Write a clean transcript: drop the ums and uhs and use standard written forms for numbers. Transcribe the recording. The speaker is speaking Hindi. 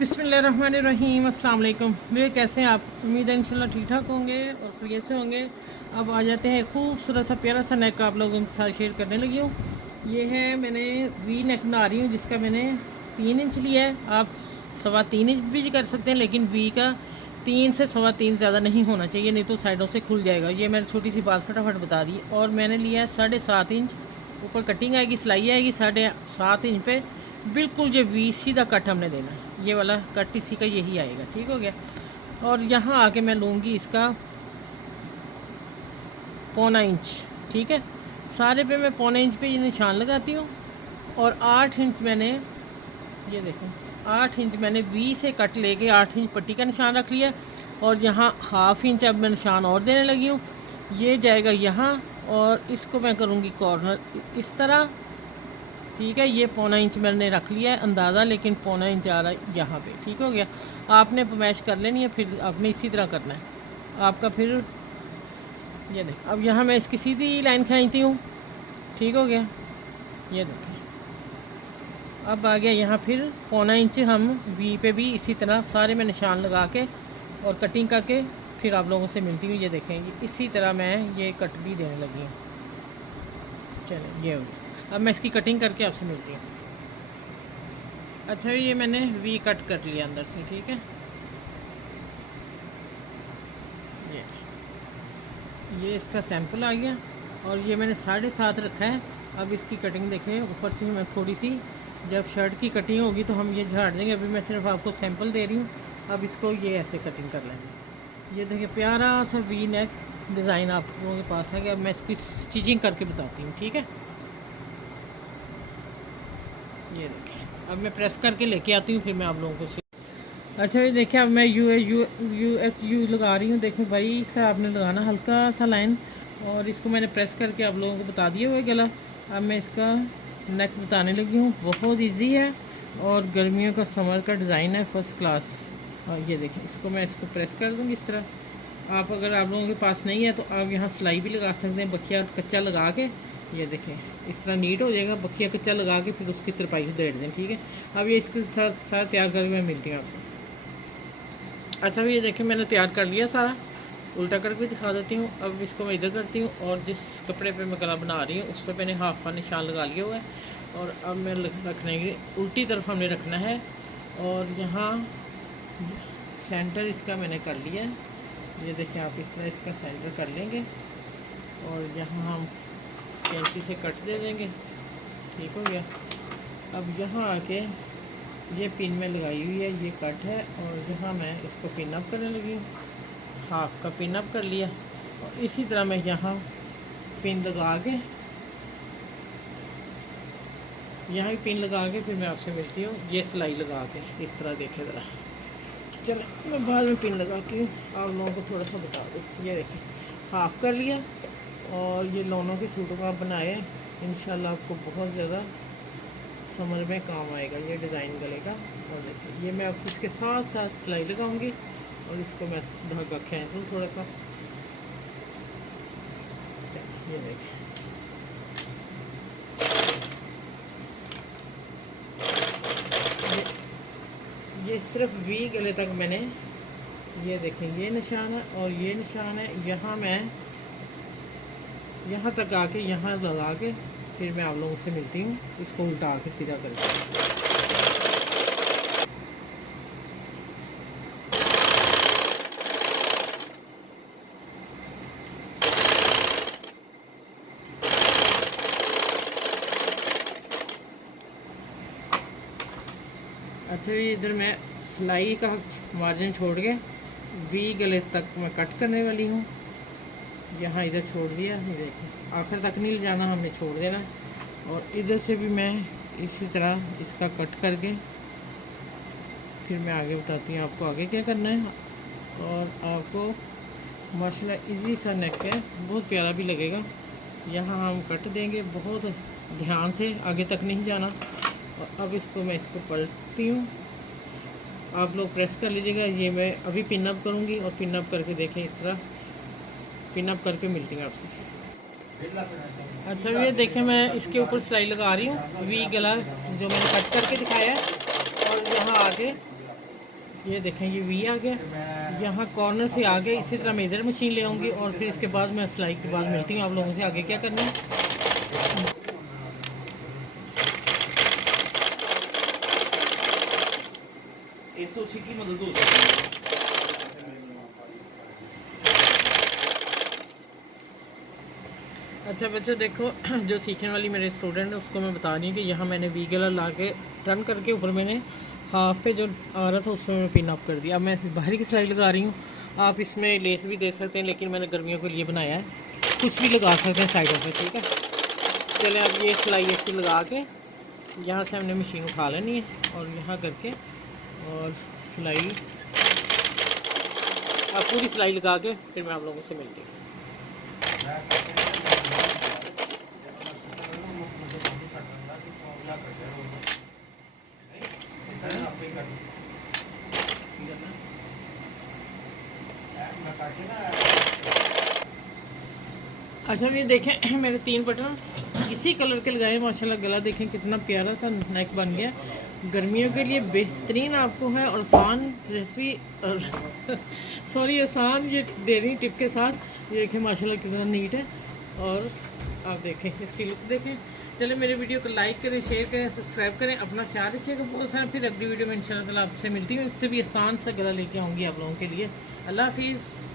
बिस्मिल्लाहिर्रहमानिर्रहीम, अस्सलाम वालेकुम। वे कैसे हैं आप? उम्मीद है इंशाल्लाह ठीक ठाक होंगे और खैरियत से होंगे। अब आ जाते हैं खूबसूरत सा प्यारा सा नेक आप लोगों के साथ शेयर करने लगी हूँ। ये है, मैंने वी नेक बना रही हूँ जिसका मैंने 3 इंच लिया है। आप 3.25 इंच भी कर सकते हैं, लेकिन वी का 3 से 3.25 ज़्यादा नहीं होना चाहिए, नहीं तो साइडों से खुल जाएगा। ये मैंने छोटी सी बात फटाफट बता दी। और मैंने लिया है 7.5 इंच। ऊपर कटिंग आएगी, सिलाई आएगी 7.5 इंच पे। बिल्कुल जो वी सीधा कट हमने देना है, ये वाला कट इसी का यही आएगा। ठीक हो गया। और यहाँ आके मैं लूँगी इसका 1.25 इंच। ठीक है, सारे पे मैं 1.25 इंच पे ये निशान लगाती हूँ। और 8 इंच मैंने, ये देखें 8 इंच मैंने वी से कट लेके 8 इंच पट्टी का निशान रख लिया। और यहाँ 1/2 इंच अब मैं निशान और देने लगी हूँ। ये जाएगा यहाँ, और इसको मैं करूँगी कॉर्नर इस तरह। ठीक है, ये 1.25 इंच मैंने रख लिया है अंदाज़ा, लेकिन 1.25 इंच आ रहा है यहाँ पे। ठीक हो गया। आपने पमैश कर लेनी है, फिर आपने इसी तरह करना है आपका। फिर ये देख, अब यहाँ मैं इसकी सीधी लाइन खींचती हूँ। ठीक हो गया। ये देखें, अब आ गया यहाँ फिर 1.25 इंच हम वी पे भी इसी तरह सारे में निशान लगा के और कटिंग करके फिर आप लोगों से मिलती हूँ। ये देखेंगे इसी तरह मैं ये कट भी देने लगी हूँ। चलो ये हो गया। अब मैं इसकी कटिंग करके आपसे मिलती हूँ। अच्छा, ये मैंने वी कट कर लिया अंदर से। ठीक है, ये ये इसका सैंपल आ गया। और ये मैंने 7.5 रखा है। अब इसकी कटिंग देखें, ऊपर से मैं थोड़ी सी, जब शर्ट की कटिंग होगी तो हम ये झाड़ देंगे। अभी मैं सिर्फ आपको सैंपल दे रही हूँ। अब इसको ये ऐसे कटिंग कर लेंगे। ये देखिए प्यारा सा वी नेक डिज़ाइन आप लोगों के पास है। कि अब मैं इसकी स्टिचिंग करके बताती हूँ। ठीक है, ये देखिए अब मैं प्रेस करके लेके आती हूँ, फिर मैं आप लोगों को। अच्छा, ये देखिए अब मैं यू लगा रही हूँ। देखो भाई सा आपने लगाना हल्का सा लाइन, और इसको मैंने प्रेस करके आप लोगों को बता दिया हुआ है गला। अब मैं इसका नेक बताने लगी हूँ। बहुत इजी है और गर्मियों का समर का डिज़ाइन है, फर्स्ट क्लास। और ये देखें, इसको प्रेस कर दूँगी इस तरह। आप अगर आप लोगों के पास नहीं है तो आप यहाँ सिलाई भी लगा सकते हैं, बखिया कच्चा लगा के। ये देखें इस तरह नीट हो जाएगा, बखिया कच्चा लगा के फिर उसकी तरपाई उधेड़ दें। ठीक है, अब ये इसके साथ सारा तैयार करके मैं मिलती हूँ आपसे। अच्छा, ये देखें मैंने तैयार कर लिया सारा। उल्टा करके भी दिखा देती हूँ। अब इसको मैं इधर करती हूँ, और जिस कपड़े पे मैं गला बना रही हूँ उस पर मैंने हाफ का निशान लगा लिया हुआ है। और अब मैं रखने की उल्टी तरफ हमने रखना है। और यहाँ सेंटर इसका मैंने कर लिया है। ये देखें, आप इस तरह इसका सेंटर कर लेंगे और यहाँ हम कैंची से कट दे देंगे। ठीक हो गया। अब यहाँ आके ये पिन में लगाई हुई है, ये कट है, और यहाँ मैं इसको पिन अप करने लगी हूँ। हाफ का पिन अप कर लिया, और इसी तरह मैं यहाँ पिन लगा के, यहाँ भी पिन लगा के फिर मैं आपसे मिलती हूँ। ये सिलाई लगा के इस तरह देखे ज़रा। चलो मैं बाद में पिन लगाती हूँ, आप लोगों को थोड़ा सा बता दूँ। ये देखें हाफ कर लिया, और ये लोनों के सूटों का आप बनाए, इंशाल्लाह आपको बहुत ज़्यादा समर में काम आएगा ये डिज़ाइन गले का। और देखिए ये मैं अब इसके साथ साथ सिलाई लगाऊंगी, और इसको मैं धागा खींच दूँ थोड़ा सा। ये देखिए, ये सिर्फ वी गले तक मैंने, ये देखें ये निशान है और ये निशान है। यहाँ मैं यहाँ तक आके यहाँ लगा के फिर मैं आप लोगों से मिलती हूँ। इसको उल्टा के सीधा करके। अच्छा, ये इधर मैं सिलाई का मार्जिन छोड़ के वी गले तक मैं कट करने वाली हूँ। यहाँ इधर छोड़ दिया, ये देखिए आखिर तक नहीं ले जाना, हमने छोड़ देना। और इधर से भी मैं इसी तरह इसका कट करके फिर मैं आगे बताती हूँ आपको आगे क्या करना है। और आपको माशाल्लाह इजी सा नेक है, बहुत प्यारा भी लगेगा। यहाँ हम कट देंगे बहुत ध्यान से, आगे तक नहीं जाना। और अब इसको पलटती हूँ, आप लोग प्रेस कर लीजिएगा। ये मैं अभी पिन अप करूँगी, और पिन अप करके देखें इस तरह पिन अप करके मिलती हूँ आपसे। अच्छा, ये देखें मैं इसके ऊपर सिलाई लगा रही हूँ, वी गला जो मैंने कट करके दिखाया है। और यहाँ आगे ये देखें ये वी आ गया, यहाँ कॉर्नर से आ गया। इसी तरह मैं इधर मशीन ले आऊँगी और फिर इसके बाद मैं सिलाई के बाद मिलती हूँ आप लोगों से आगे क्या करना है। की मदद हो सकती है। अच्छा बच्चों देखो, जो सीखने वाली मेरे स्टूडेंट है उसको मैं बता रही हूँ कि यहाँ मैंने वी गला ला के टर्न करके ऊपर मैंने हाफ पे जो आ रहा था उसमें मैं पिन अप कर दिया। अब मैं बाहरी की सिलाई लगा रही हूँ। आप इसमें लेस भी दे सकते हैं, लेकिन मैंने गर्मियों के लिए बनाया है, कुछ भी लगा सकते हैं साइडों पे, ठीक है। चलें अब ये सिलाई ऐसी लगा के यहाँ से हमने मशीन उठा लेनी है और यहाँ करके और सिलाई, अब पूरी सिलाई लगा के फिर मैं आप लोगों से मिलती हूँ। अच्छा ये देखें मेरे 3 बटन इसी कलर के लगाए माशाल्लाह। गला देखें कितना प्यारा सा नेक बन गया। गर्मियों के लिए बेहतरीन आपको है और आसान रेसिपी और सॉरी आसान ये दे रही टिप के साथ। ये देखें माशाल्लाह कितना नीट है और आप देखें इसकी लुक देखें। चले मेरे वीडियो को लाइक करें, शेयर करें, सब्सक्राइब करें, अपना ख्याल रखिएगा बहुत सारा। फिर अगली वीडियो में इंशाल्लाह ताला आपसे मिलती हूँ, इससे भी आसान सा गला लेके आऊँगी आप लोगों के लिए। अल्लाह हाफिज़।